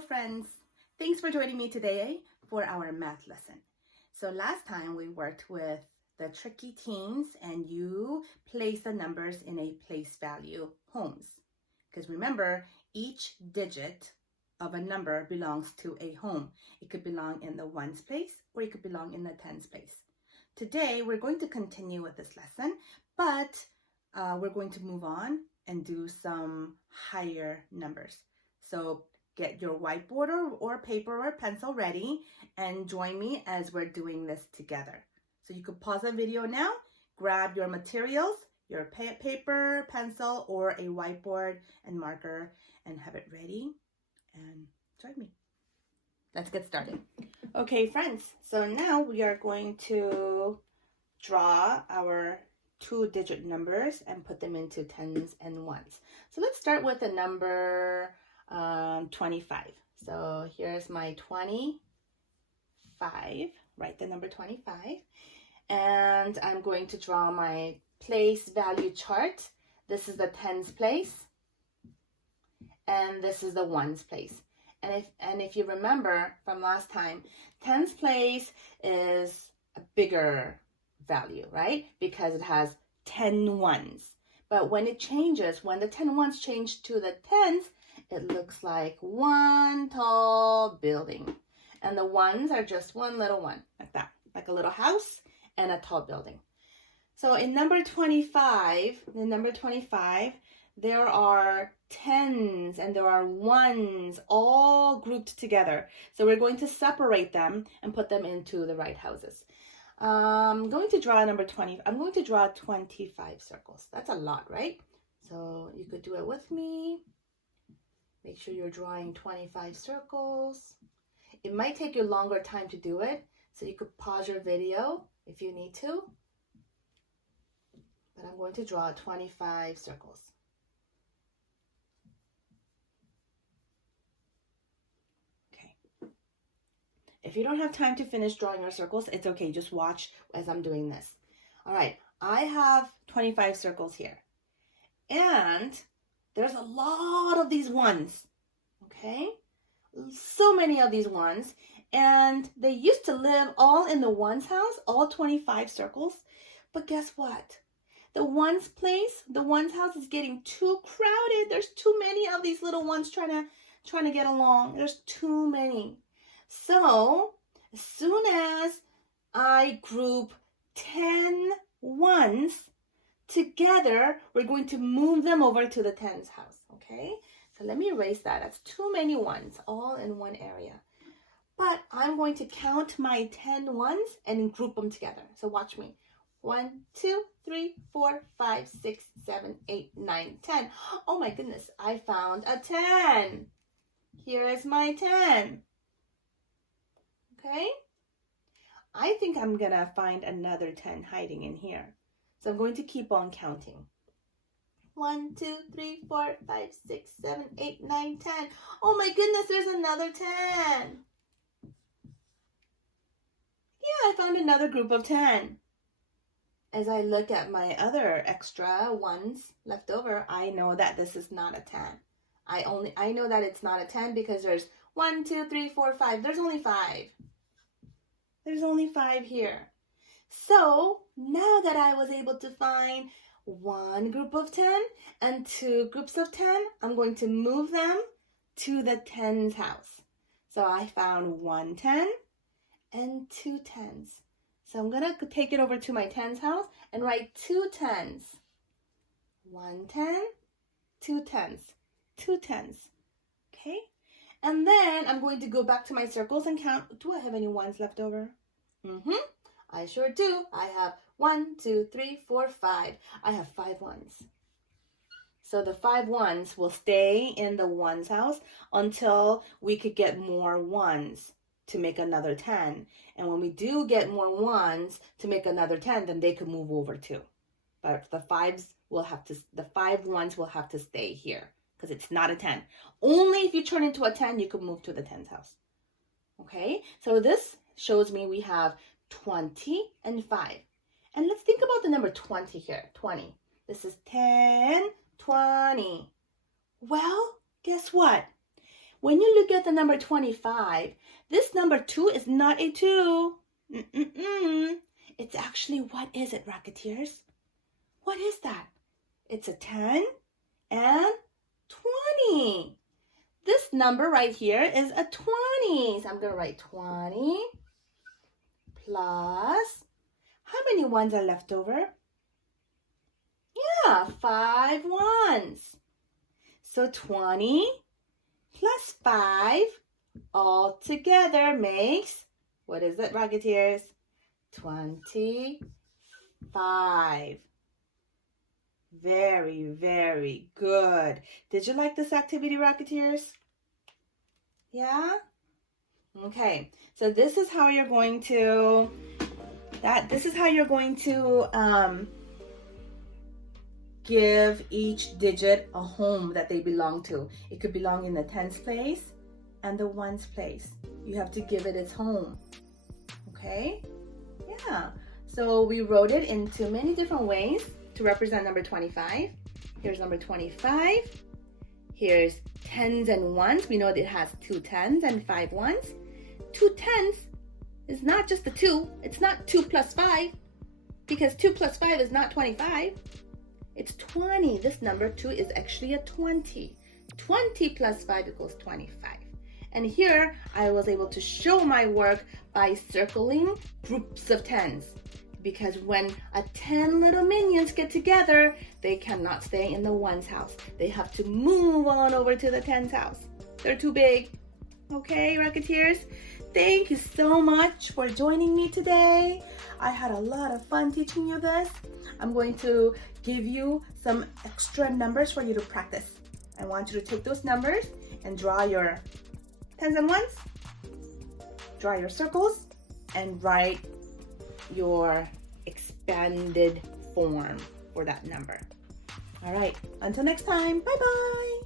Hello friends, thanks for joining me today for our math lesson. So last time we worked with the tricky teens and you place the numbers in a place value homes. Because remember, each digit of a number belongs to a home. It could belong in the ones place or it could belong in the tens place. Today we're going to continue with this lesson, but we're going to move on and do some higher numbers. So get your whiteboard or paper or pencil ready and join me as we're doing this together. So you could pause the video now, grab your materials, your paper, pencil, or a whiteboard and marker and have it ready and join me. Let's get started. Okay, friends, so now we are going to draw our two-digit numbers and put them into tens and ones. So let's start with the number 25. So here's my 25, write the number 25, and I'm going to draw my place value chart. This is the tens place, and this is the ones place. And if you remember from last time, tens place is a bigger value, right? Because it has 10 ones. But when it changes, when the 10 ones change to the tens, it looks like one tall building. And the ones are just one little one, like that, like a little house and a tall building. So in number 25, there are tens and there are ones all grouped together. So we're going to separate them and put them into the right houses. I'm going to draw number 20. I'm going to draw 25 circles. That's a lot, right? So you could do it with me. Make sure you're drawing 25 circles. It might take you longer time to do it, so you could pause your video if you need to. But I'm going to draw 25 circles. Okay. If you don't have time to finish drawing your circles, it's okay. Just watch as I'm doing this. All right. I have 25 circles here. And there's a lot of these ones, okay? So many of these ones. And they used to live all in the ones house, all 25 circles. But guess what? The ones place, the ones house is getting too crowded. There's too many of these little ones trying to get along. There's too many. So as soon as I group 10 ones together, we're going to move them over to the tens house, okay? So let me erase that. That's too many ones all in one area. But I'm going to count my 10 ones and group them together. So watch me. 1, 2, 3, 4, 5, 6, 7, 8, 9, 10. Oh my goodness, I found a 10. Here is my 10. Okay? I think I'm going to find another 10 hiding in here. So I'm going to keep on counting. 1, 2, 3, 4, 5, 6, 7, 8, 9, 10. Oh my goodness, there's another 10. Yeah, I found another group of 10. As I look at my other extra ones left over, I know that this is not a 10. I know that it's not a 10 because there's 1, 2, 3, 4, 5. There's only 5. There's only 5 here. So now that I was able to find one group of 10 and two groups of 10, I'm going to move them to the tens house. So I found 1 10 and 2 10s. So I'm going to take it over to my tens house and write 2 10s. 1 10, 2 10s, 2 10s. Okay? And then I'm going to go back to my circles and count. Do I have any ones left over? I sure do. I have 1, 2, 3, 4, 5. I have 5 ones. So the 5 ones will stay in the ones house until we could get more ones to make another 10. And when we do get more ones to make another 10, then they could move over too. But the 5 ones will have to stay here because it's not a 10. Only if you turn into a 10, you could move to the tens house. Okay, so this shows me we have 20 and 5. And let's think about the number 20 here. 20. This is 10, 20. Well, guess what? When you look at the number 25, this number 2 is not a 2. It's actually, what is it, Rocketeers? What is that? It's a 10 and 20. This number right here is a 20. So I'm going to write 20 plus, how many ones are left over? Yeah, 5 ones. So 20 plus 5 all together makes, what is it, Rocketeers? 25. Very, very good. Did you like this activity, Rocketeers? Yeah? Okay, so this is how you're going to, give each digit a home that they belong to. It could belong in the tens place and the ones place. You have to give it its home. Okay? Yeah. So we wrote it into many different ways to represent number 25. Here's number 25. Here's tens and ones. We know that it has 2 tens and 5 ones. 2 tens is not just a 2. It's not 2 plus 5, because 2 plus 5 is not 25. It's 20. This number 2 is actually a 20. 20 plus 5 equals 25. And here I was able to show my work by circling groups of tens. Because when a 10 little minions get together, they cannot stay in the ones house. They have to move on over to the tens house. They're too big. Okay, Rocketeers? Thank you so much for joining me today. I had a lot of fun teaching you this. I'm going to give you some extra numbers for you to practice. I want you to take those numbers and draw your tens and ones, draw your circles, and write your expanded form for that number. All right, until next time, bye-bye.